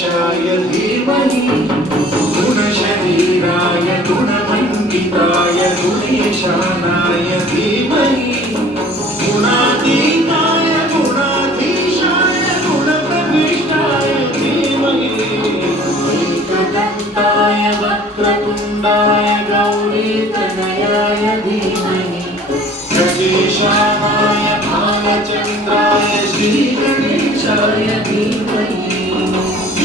गणाध्यक्षाय धीमहि गुणशरीराय गुणमण्डिताय गुणेशानाय धीमहि गुणातीताय गुणाधीशाय गुणप्रविष्टाय धीमहि एकदन्ताय वक्रतुण्डाय गौरीतनयाय धीमहि गजेशानाय भालचन्द्राय श्रीगणेशाय धीमहि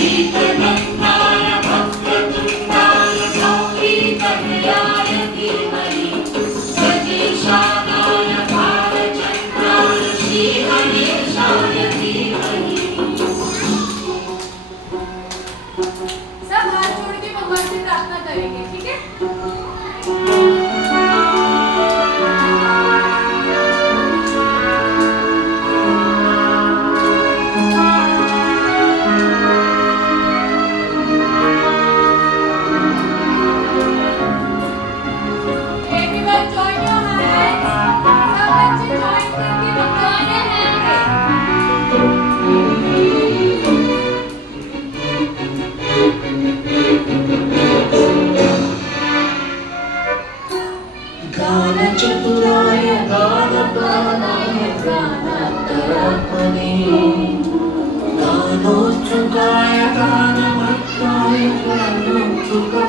एकदन्ताय वक्रतुण्डाय गौरीतनयाय धीमहि गजेशानाय भालचन्द्राय श्रीगणेशाय धीमहि। सब हाथ जोड़ के भगवान से प्रार्थना करेंगे, ठीक है? Everyone join your hands. सब बच्चे join करके भगवान गानचतुराय गानप्राणाय गानान्तरात्मने गानोत्सुकाय गानमत्ताय गानोत्सुकाय